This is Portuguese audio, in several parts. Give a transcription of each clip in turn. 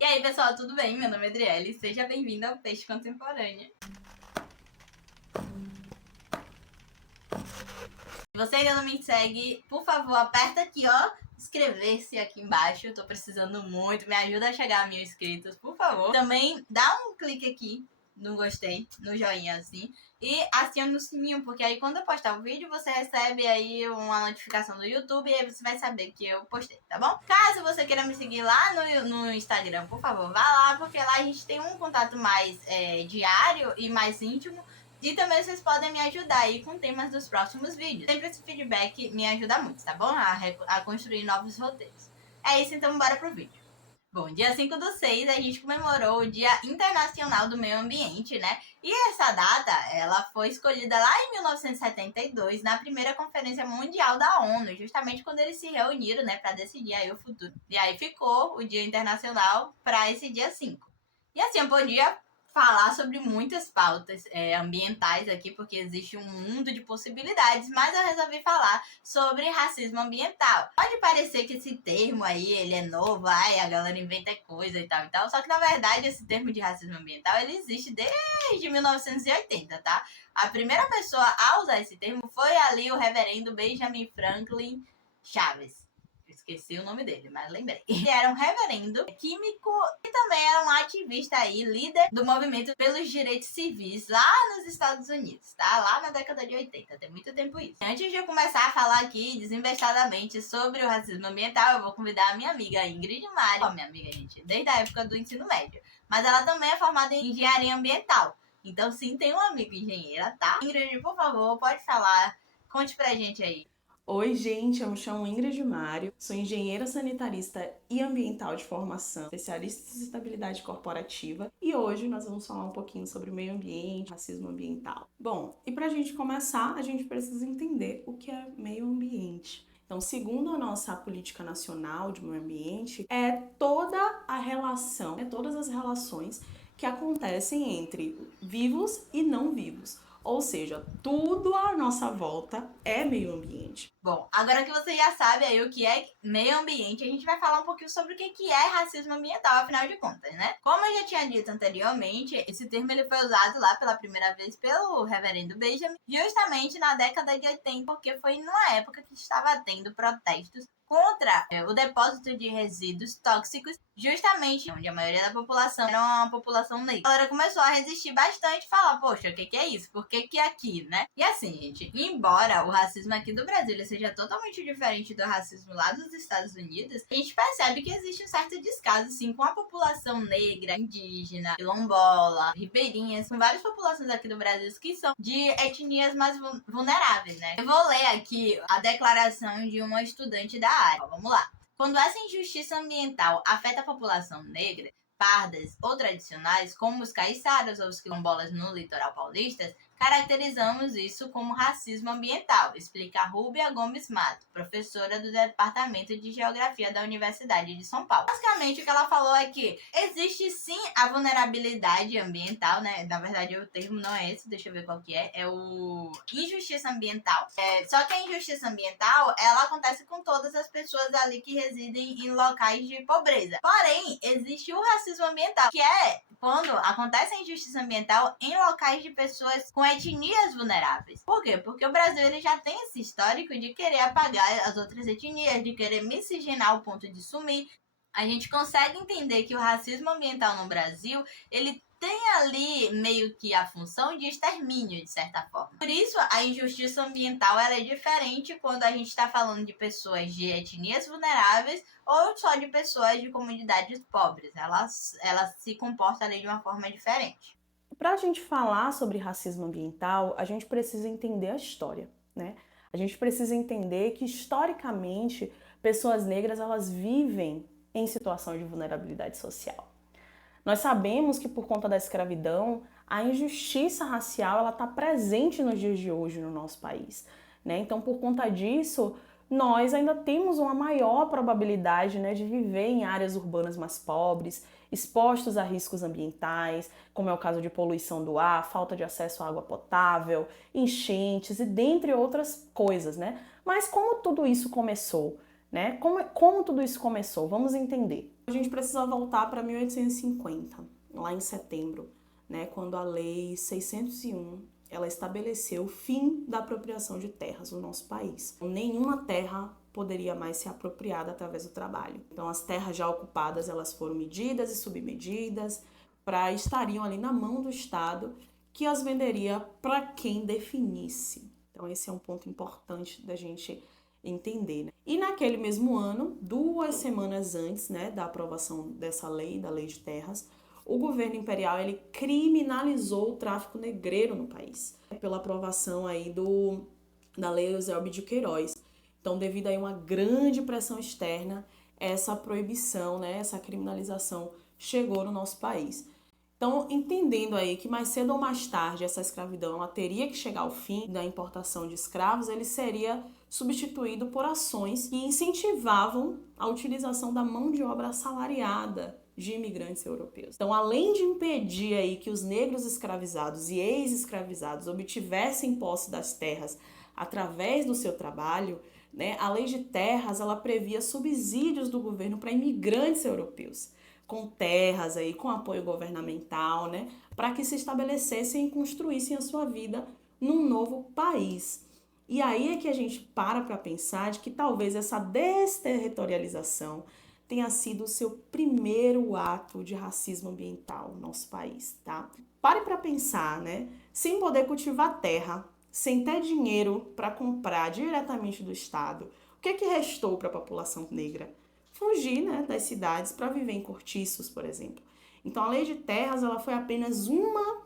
E aí, pessoal, tudo bem? Meu nome é Adriele, seja bem-vindo ao Peixe Contemporâneo. Se você ainda não me segue, por favor, aperta aqui, ó, inscrever-se aqui embaixo. Eu tô precisando muito, me ajuda a chegar a 1000 inscritos, por favor. Também dá um clique aqui no gostei, no joinha assim, e aciona o sininho, porque aí quando eu postar o vídeo, você recebe aí uma notificação do YouTube e aí você vai saber que eu postei, tá bom? Caso você queira me seguir lá no Instagram, por favor, vá lá, porque lá a gente tem um contato mais diário e mais íntimo. E também vocês podem me ajudar aí com temas dos próximos vídeos. Sempre esse feedback me ajuda muito, tá bom? A construir novos roteiros. É isso, então bora pro vídeo. Bom, dia 5/6 a gente comemorou o Dia Internacional do Meio Ambiente, né? E essa data, ela foi escolhida lá em 1972, na primeira Conferência Mundial da ONU, justamente quando eles se reuniram, né, para decidir aí o futuro. E aí ficou o Dia Internacional para esse dia 5. E assim, eu podia falar sobre muitas pautas ambientais aqui, porque existe um mundo de possibilidades, mas eu resolvi falar sobre racismo ambiental. Pode parecer que esse termo aí, ele é novo, a galera inventa coisa e tal, só que na verdade esse termo de racismo ambiental, ele existe desde 1980, tá? A primeira pessoa a usar esse termo foi ali o reverendo Benjamin Franklin Chaves. Esqueci o nome dele, mas lembrei. Ele era um reverendo químico e também era um ativista aí, líder do movimento pelos direitos civis lá nos Estados Unidos, tá? Lá na década de 80, tem muito tempo isso. Antes de eu começar a falar aqui desinvestadamente sobre o racismo ambiental, eu vou convidar a minha amiga Ingrid Mari, minha amiga, gente, desde a época do ensino médio, mas ela também é formada em engenharia ambiental. Então, sim, tem uma amiga engenheira, tá? Ingrid, por favor, pode falar, conte pra gente aí. Oi, gente, eu me chamo Ingrid Mário, sou engenheira sanitarista e ambiental de formação, especialista em sustentabilidade corporativa e hoje nós vamos falar um pouquinho sobre meio ambiente, racismo ambiental. Bom, e para a gente começar, a gente precisa entender o que é meio ambiente. Então, segundo a nossa política nacional de meio ambiente, é toda a relação, todas as relações que acontecem entre vivos e não vivos. Ou seja, tudo à nossa volta é meio ambiente. Bom, agora que você já sabe aí o que é meio ambiente, a gente vai falar um pouquinho sobre o que é racismo ambiental, afinal de contas, né? Como eu já tinha dito anteriormente, esse termo ele foi usado lá pela primeira vez pelo reverendo Benjamin, justamente na década de 80, porque foi numa época que estava tendo protestos contra o depósito de resíduos tóxicos, justamente onde a maioria da população era uma população negra. A galera começou a resistir bastante e falar, poxa, o que é isso? Por que aqui, né? E assim, gente, embora o racismo aqui do Brasil seja totalmente diferente do racismo lá dos Estados Unidos, a gente percebe que existe um certo descaso, sim, com a população negra, indígena, quilombola, ribeirinhas, com várias populações aqui do Brasil que são de etnias mais vulneráveis, né? Eu vou ler aqui a declaração de uma estudante da área. Vamos lá. Quando essa injustiça ambiental afeta a população negra, pardas ou tradicionais, como os caiçaras ou os quilombolas no litoral paulista, caracterizamos isso como racismo ambiental, explica Rúbia Gomes Mato, professora do Departamento de Geografia da Universidade de São Paulo. Basicamente, o que ela falou é que existe sim a vulnerabilidade ambiental, né? Na verdade, o termo não é esse, deixa eu ver qual que é o injustiça ambiental. Só que a injustiça ambiental, ela acontece com todas as pessoas ali que residem em locais de pobreza. Porém, existe o racismo ambiental, que é quando acontece a injustiça ambiental em locais de pessoas com etnias vulneráveis. Por quê? Porque o Brasil ele já tem esse histórico de querer apagar as outras etnias, de querer miscigenar ao ponto de sumir. A gente consegue entender que o racismo ambiental no Brasil, ele tem ali meio que a função de extermínio, de certa forma. Por isso, a injustiça ambiental ela é diferente quando a gente está falando de pessoas de etnias vulneráveis ou só de pessoas de comunidades pobres. Ela se comporta ali de uma forma diferente. Para a gente falar sobre racismo ambiental, a gente precisa entender a história, né? A gente precisa entender que, historicamente, pessoas negras elas vivem em situação de vulnerabilidade social. Nós sabemos que, por conta da escravidão, a injustiça racial está presente nos dias de hoje no nosso país, né? Então, por conta disso, nós ainda temos uma maior probabilidade, né, de viver em áreas urbanas mais pobres, expostos a riscos ambientais, como é o caso de poluição do ar, falta de acesso à água potável, enchentes e dentre outras coisas, né? Mas como tudo isso começou, né? Como tudo isso começou? Vamos entender. A gente precisa voltar para 1850, lá em setembro, né, quando a Lei 601 ela estabeleceu o fim da apropriação de terras no nosso país. Nenhuma terra poderia mais ser apropriada através do trabalho. Então, as terras já ocupadas elas foram medidas e submedidas para estariam ali na mão do Estado, que as venderia para quem definisse. Então, esse é um ponto importante da gente entender, né? E naquele mesmo ano, 2 semanas antes, né, da aprovação dessa lei, da Lei de Terras, o governo imperial ele criminalizou o tráfico negreiro no país, pela aprovação aí da Lei Eusébio de Queiroz. Então, devido a uma grande pressão externa, essa proibição, né, essa criminalização chegou no nosso país. Então, entendendo aí que mais cedo ou mais tarde essa escravidão ela teria que chegar ao fim da importação de escravos, ele seria substituído por ações que incentivavam a utilização da mão de obra assalariada de imigrantes europeus. Então, além de impedir aí que os negros escravizados e ex-escravizados obtivessem posse das terras através do seu trabalho, né, a Lei de Terras ela previa subsídios do governo para imigrantes europeus, com terras aí, com apoio governamental, né, para que se estabelecessem e construíssem a sua vida num novo país. E aí é que a gente para pensar de que talvez essa desterritorialização tenha sido o seu primeiro ato de racismo ambiental no nosso país, tá? Pare para pensar, né? Sem poder cultivar terra, sem ter dinheiro para comprar diretamente do Estado, o que restou para a população negra? Fugir, né, das cidades para viver em cortiços, por exemplo. Então, a Lei de Terras ela foi apenas uma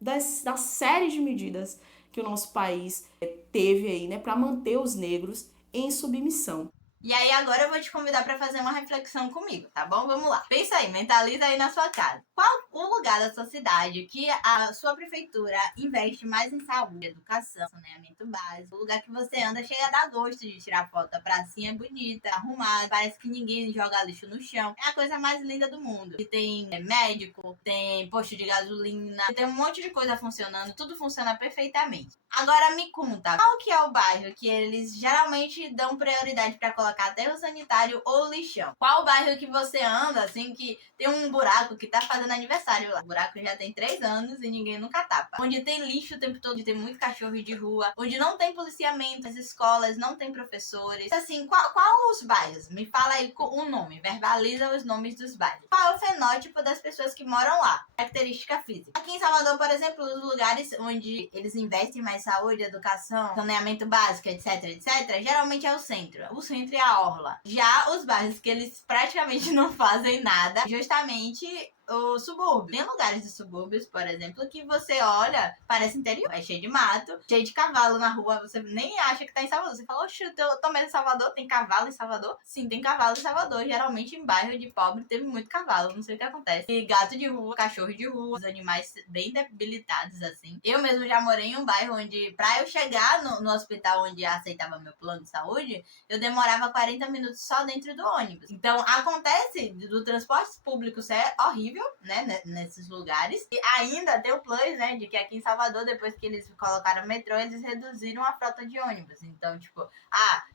da série de medidas que o nosso país teve aí, né, para manter os negros em submissão. E aí agora eu vou te convidar para fazer uma reflexão comigo, tá bom? Vamos lá. Pensa aí, mentaliza aí na sua casa. Qual o lugar da sua cidade que a sua prefeitura investe mais em saúde, educação, saneamento básico? O lugar que você anda chega a dar gosto de tirar foto. A pracinha é bonita, arrumada, parece que ninguém joga lixo no chão. É a coisa mais linda do mundo. E tem médico, tem posto de gasolina, tem um monte de coisa funcionando, tudo funciona perfeitamente. Agora me conta, qual que é o bairro que eles geralmente dão prioridade para colocar aterro sanitário ou lixão? Qual o bairro que você anda, assim, que tem um buraco que tá fazendo aniversário lá? O buraco já tem 3 anos e ninguém nunca tapa. Onde tem lixo o tempo todo, onde tem muito cachorro de rua, onde não tem policiamento, as escolas não tem professores. Assim, qual os bairros? Me fala aí um nome, verbaliza os nomes dos bairros. Qual é o fenótipo das pessoas que moram lá? Característica física. Aqui em Salvador, por exemplo, os lugares onde eles investem mais saúde, educação, saneamento básico, etc, etc, geralmente é o centro. O centro é a orla. Já os bairros que eles praticamente não fazem nada, justamente o subúrbio. Tem lugares de subúrbios, por exemplo, que você olha, parece interior, é cheio de mato, cheio de cavalo na rua, você nem acha que tá em Salvador. Você fala, oxe, eu tô mesmo em Salvador, tem cavalo em Salvador? Sim, tem cavalo em Salvador. Geralmente em bairro de pobre teve muito cavalo, não sei o que acontece. E gato de rua, cachorro de rua, os animais bem debilitados assim. Eu mesmo já morei em um bairro onde, pra eu chegar no hospital onde aceitava meu plano de saúde, eu demorava 40 minutos só dentro do ônibus. Então, acontece do transporte público ser horrível, né, nesses lugares. E ainda tem o plus, né, de que aqui em Salvador, depois que eles colocaram o metrô, eles reduziram a frota de ônibus. Então, tipo,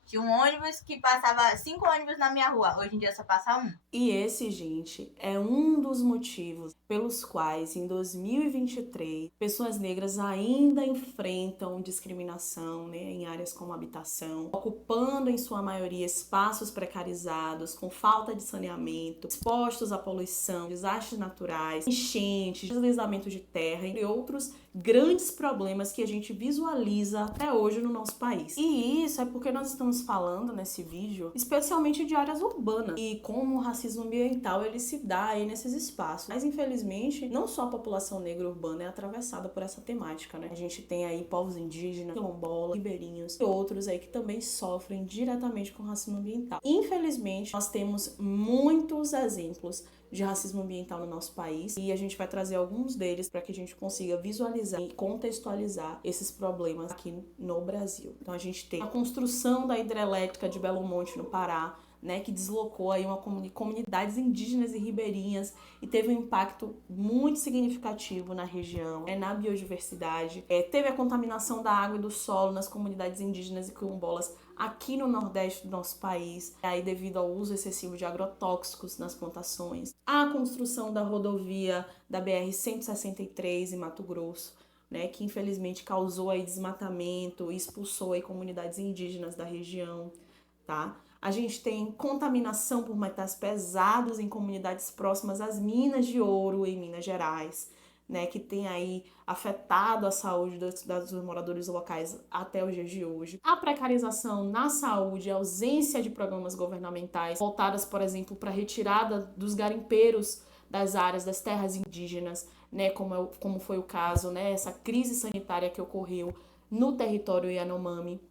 tinha um ônibus que passava 5 ônibus na minha rua, hoje em dia só passa 1. E esse, gente, é um dos motivos pelos quais, em 2023, pessoas negras ainda enfrentam discriminação, né, em áreas como habitação, ocupando em sua maioria espaços precarizados, com falta de saneamento, expostos à poluição, desastres naturais, enchentes, deslizamento de terra, entre outros grandes problemas que a gente visualiza até hoje no nosso país. E isso é porque nós estamos falando nesse vídeo, especialmente de áreas urbanas, e como o racismo ambiental ele se dá aí nesses espaços. Mas infelizmente, não só a população negra urbana é atravessada por essa temática, né? A gente tem aí povos indígenas, quilombolas, ribeirinhos e outros aí que também sofrem diretamente com o racismo ambiental. Infelizmente, nós temos muitos exemplos de racismo ambiental no nosso país e a gente vai trazer alguns deles para que a gente consiga visualizar e contextualizar esses problemas aqui no Brasil. Então a gente tem a construção da hidrelétrica de Belo Monte no Pará, né, que deslocou aí comunidades indígenas e ribeirinhas e teve um impacto muito significativo na região, na biodiversidade. Teve a contaminação da água e do solo nas comunidades indígenas e quilombolas aqui no Nordeste do nosso país, aí devido ao uso excessivo de agrotóxicos nas plantações, a construção da rodovia da BR-163 em Mato Grosso, né, que infelizmente causou aí desmatamento e expulsou aí comunidades indígenas da região, tá? A gente tem contaminação por metais pesados em comunidades próximas às minas de ouro em Minas Gerais, né, que tem aí afetado a saúde dos moradores locais até os dias de hoje. A precarização na saúde, a ausência de programas governamentais voltadas, por exemplo, para a retirada dos garimpeiros das áreas das terras indígenas, né, como foi o caso, né, essa crise sanitária que ocorreu no território Yanomami.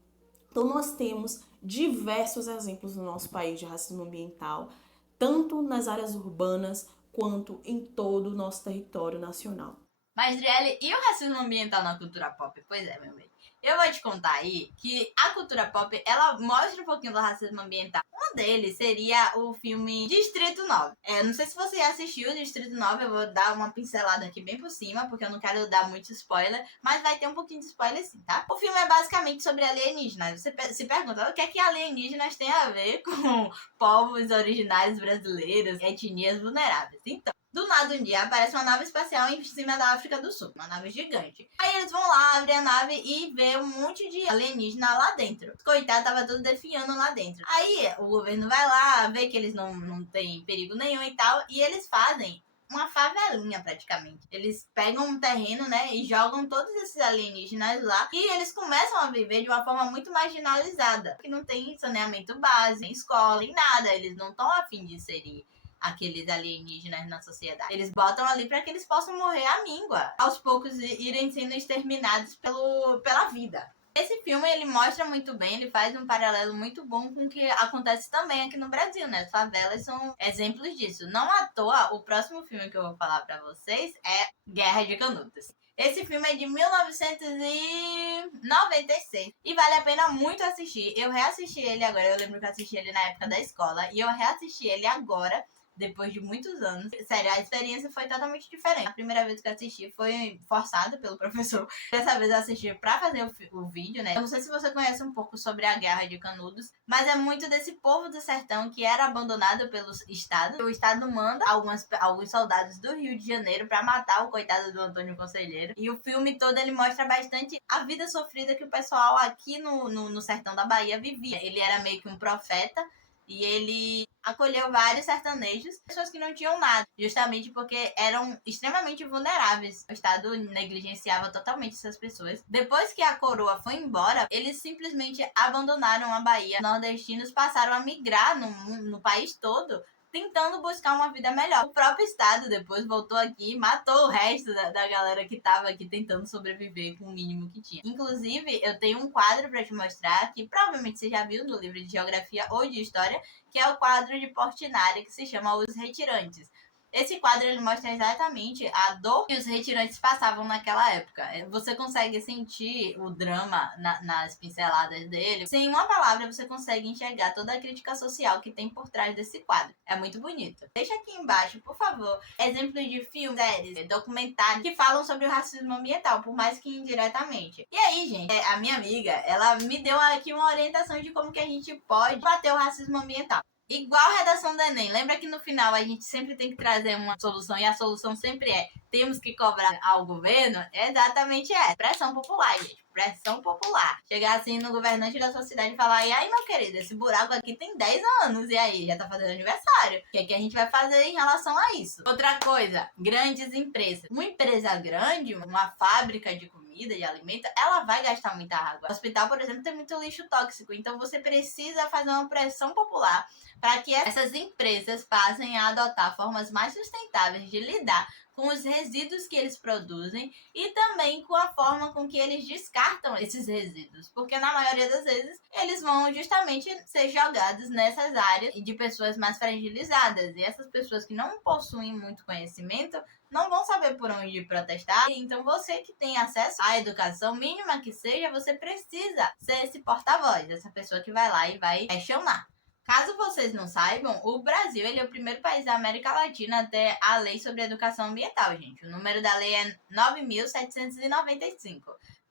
Então nós temos diversos exemplos no nosso país de racismo ambiental, tanto nas áreas urbanas quanto em todo o nosso território nacional. Mas, Driele, e o racismo ambiental na cultura pop? Pois é, meu bem. Eu vou te contar aí que a cultura pop, ela mostra um pouquinho do racismo ambiental. Um deles seria o filme Distrito 9. Não sei se você já assistiu o Distrito 9, eu vou dar uma pincelada aqui bem por cima, porque eu não quero dar muito spoiler, mas vai ter um pouquinho de spoiler sim, tá? O filme é basicamente sobre alienígenas. Você se pergunta, o que é que alienígenas tem a ver com povos originários brasileiros, etnias vulneráveis? Então, do nada, um dia, aparece uma nave espacial em cima da África do Sul. Uma nave gigante. Aí eles vão lá, abrem a nave e vê um monte de alienígena lá dentro. Coitado, tava tudo defiando lá dentro. Aí o governo vai lá, vê que eles não tem perigo nenhum e tal. E eles fazem uma favelinha praticamente. Eles pegam um terreno, né, e jogam todos esses alienígenas lá. E eles começam a viver de uma forma muito marginalizada. Que não tem saneamento básico, nem escola, nem nada. Eles não estão a fim de inserir aqueles alienígenas na sociedade. Eles botam ali para que eles possam morrer à míngua, aos poucos irem sendo exterminados pela vida. Esse filme, ele mostra muito bem, ele faz um paralelo muito bom com o que acontece também aqui no Brasil, né? As favelas são exemplos disso. Não à toa, o próximo filme que eu vou falar para vocês é Guerra de Canudos. Esse filme é de 1996 e vale a pena muito assistir. Eu reassisti ele agora, eu lembro que eu assisti ele na época da escola e eu reassisti ele agora, depois de muitos anos. Sério, a experiência foi totalmente diferente. A primeira vez que eu assisti foi forçada pelo professor. Dessa vez eu assisti pra fazer o vídeo, né? Eu não sei se você conhece um pouco sobre a Guerra de Canudos, mas é muito desse povo do sertão que era abandonado pelo Estado. O Estado manda alguns soldados do Rio de Janeiro pra matar o coitado do Antônio Conselheiro. E o filme todo, ele mostra bastante a vida sofrida que o pessoal aqui no sertão da Bahia vivia. Ele era meio que um profeta e ele acolheu vários sertanejos, pessoas que não tinham nada, justamente porque eram extremamente vulneráveis. O Estado negligenciava totalmente essas pessoas. Depois que a coroa foi embora, eles simplesmente abandonaram a Bahia. Nordestinos passaram a migrar no país todo, tentando buscar uma vida melhor. O próprio Estado depois voltou aqui e matou o resto da galera que tava aqui tentando sobreviver com o mínimo que tinha. Inclusive, eu tenho um quadro pra te mostrar, que provavelmente você já viu no livro de Geografia ou de História, que é o quadro de Portinari, que se chama Os Retirantes. Esse quadro, ele mostra exatamente a dor que os retirantes passavam naquela época. Você consegue sentir o drama nas pinceladas dele. Sem uma palavra, você consegue enxergar toda a crítica social que tem por trás desse quadro. É muito bonito. Deixa aqui embaixo, por favor, exemplos de filmes, séries, documentários que falam sobre o racismo ambiental, por mais que indiretamente. E aí, gente, a minha amiga, ela me deu aqui uma orientação de como que a gente pode bater o racismo ambiental. Igual a redação do Enem. Lembra que no final a gente sempre tem que trazer uma solução e a solução sempre é temos que cobrar ao governo? Exatamente pressão popular, gente. Pressão popular. Chegar assim no governante da sua cidade e falar: e aí, meu querido, esse buraco aqui tem 10 anos. E aí, já tá fazendo aniversário. O que é que a gente vai fazer em relação a isso? Outra coisa, grandes empresas. Uma empresa grande, uma fábrica de comida, de alimento, ela vai gastar muita água. O hospital, por exemplo, tem muito lixo tóxico. Então você precisa fazer uma pressão popular para que essas empresas passem a adotar formas mais sustentáveis de lidar com os resíduos que eles produzem e também com a forma com que eles descartam esses resíduos, porque na maioria das vezes eles vão justamente ser jogados nessas áreas de pessoas mais fragilizadas, e essas pessoas que não possuem muito conhecimento não vão saber por onde protestar. Então você que tem acesso à educação mínima que seja, você precisa ser esse porta-voz, essa pessoa que vai lá e vai questionar. Caso vocês não saibam, o Brasil, ele é o primeiro país da América Latina a ter a lei sobre educação ambiental, gente. O número da lei é 9.795.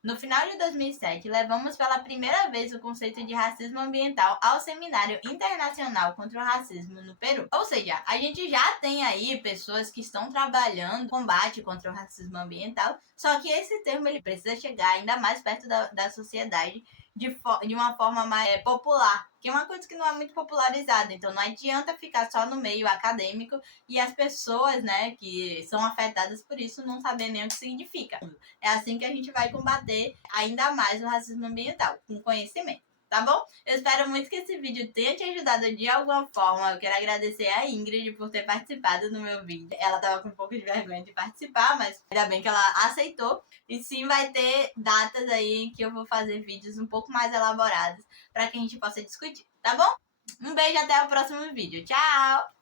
No final de 2007, levamos pela primeira vez o conceito de racismo ambiental ao Seminário Internacional contra o Racismo no Peru. Ou seja, a gente já tem aí pessoas que estão trabalhando no combate contra o racismo ambiental, só que esse termo ele precisa chegar ainda mais perto da sociedade de uma forma mais popular, que é uma coisa que não é muito popularizada. Então não adianta ficar só no meio acadêmico e as pessoas, né, que são afetadas por isso não saber nem o que significa. É assim que a gente vai combater ainda mais o racismo ambiental, com conhecimento. Tá bom? Eu espero muito que esse vídeo tenha te ajudado de alguma forma. Eu quero agradecer a Ingrid por ter participado do meu vídeo. Ela tava com um pouco de vergonha de participar, mas ainda bem que ela aceitou. E sim, vai ter datas aí que eu vou fazer vídeos um pouco mais elaborados para que a gente possa discutir, tá bom? Um beijo, até o próximo vídeo. Tchau!